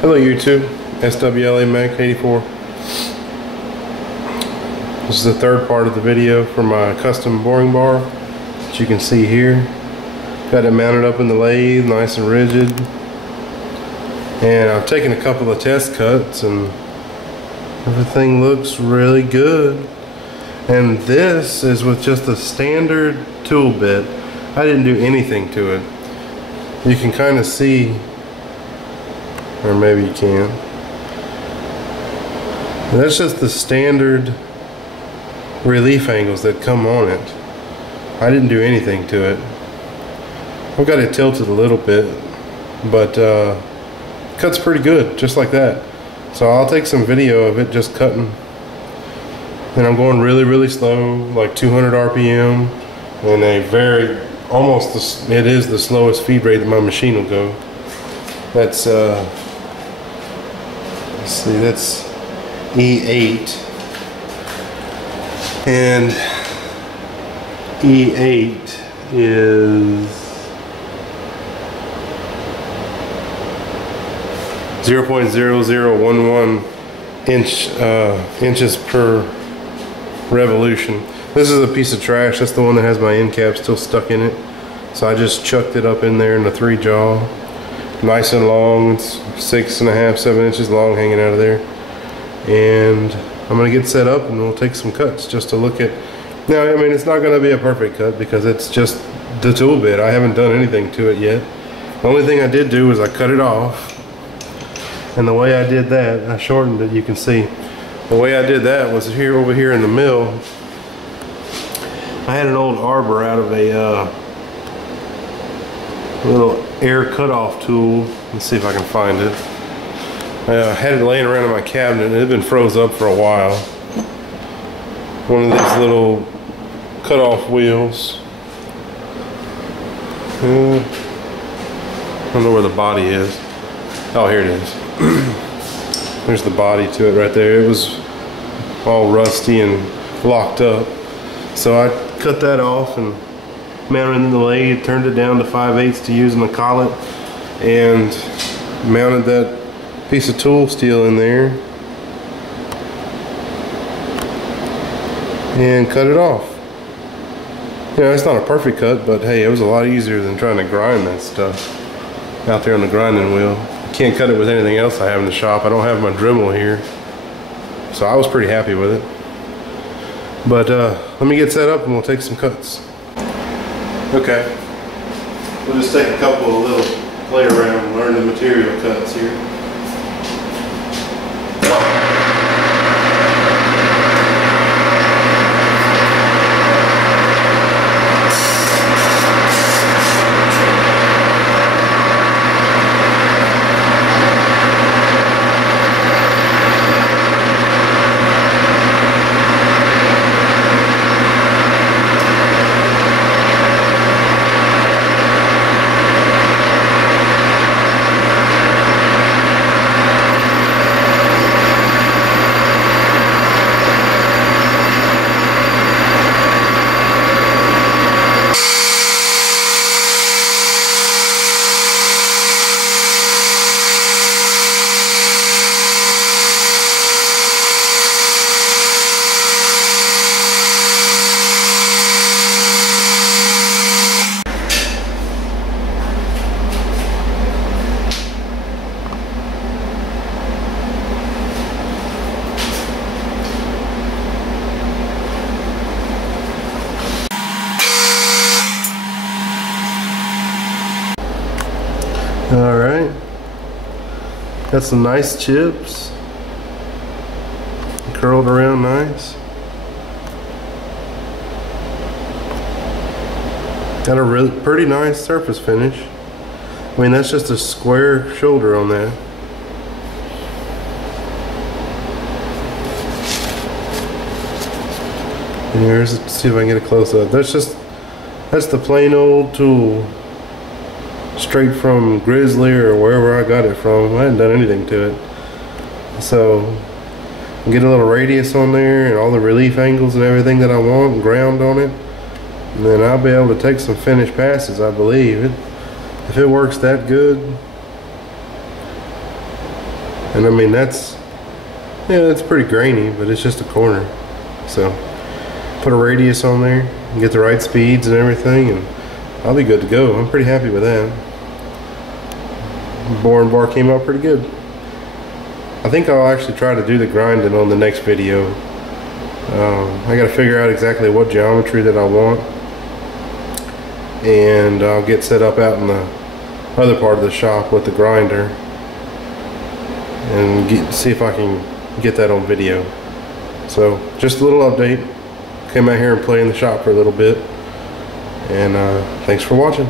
Hello YouTube, SWLA Mech 84. This is the third part of the video for my custom boring bar that you can see here. Got it mounted up in the lathe, nice and rigid. And I've taken a couple of test cuts and everything looks really good. And this is with just a standard tool bit. I didn't do anything to it. You can kind of see, or maybe you can. That's just the standard relief angles that come on it. I didn't do anything to it. I've got it tilted a little bit, but cuts pretty good, just like that. So I'll take some video of it just cutting. And I'm going really, really slow, like 200 RPM, and a very, it is the slowest feed rate that my machine will go. That's, let's see, that's E8. And E8 is 0.0011 inches per revolution. This is a piece of trash. That's the one that has my end cap still stuck in it. So I just chucked it up in there in the 3-jaw. Nice and long. It's 6.5, 7 inches long hanging out of there. And I'm going to get set up and we'll take some cuts just to look at. Now, I mean, it's not going to be a perfect cut because it's just the tool bit. I haven't done anything to it yet. The only thing I did do was I cut it off. And the way I did that, I shortened it, you can see. The way I did that was here, over here in the mill. I had an old arbor out of a little air cutoff tool. Let's see if I can find it. I had it laying around in my cabinet and it had been froze up for a while. One of these little cutoff wheels. I don't know where the body is. Oh, here it is. There's the body to it right there. It was all rusty and locked up. So I cut that off and mounted it in the lathe, turned it down to 5/8 to use in the collet, and mounted that piece of tool steel in there and cut it off. You know, it's not a perfect cut, but hey, it was a lot easier than trying to grind that stuff out there on the grinding wheel. Can't cut it with anything else I have in the shop. I don't have my Dremel here, so I was pretty happy with it. But let me get set up and we'll take some cuts. Okay, we'll just take a couple of little play around and learn the material cuts here. Alright, got some nice chips, curled around nice. Got a really pretty nice surface finish. I mean, that's just a square shoulder on that. And here's, let's see if I can get a close up. That's the plain old tool. Straight from Grizzly or wherever I got it from. I hadn't done anything to it. So get a little radius on there and all the relief angles and everything that I want and ground on it. And then I'll be able to take some finished passes, I believe. If it works that good, And I mean, that's pretty grainy, but it's just a corner. So put a radius on there and get the right speeds and everything, and I'll be good to go. I'm pretty happy with that. Boring bar came out pretty good. I think I'll actually try to do the grinding on the next video. I got to figure out exactly what geometry that I want, and I'll get set up out in the other part of the shop with the grinder and see if I can get that on video. So just a little update. Came out here and played in the shop for a little bit, and thanks for watching.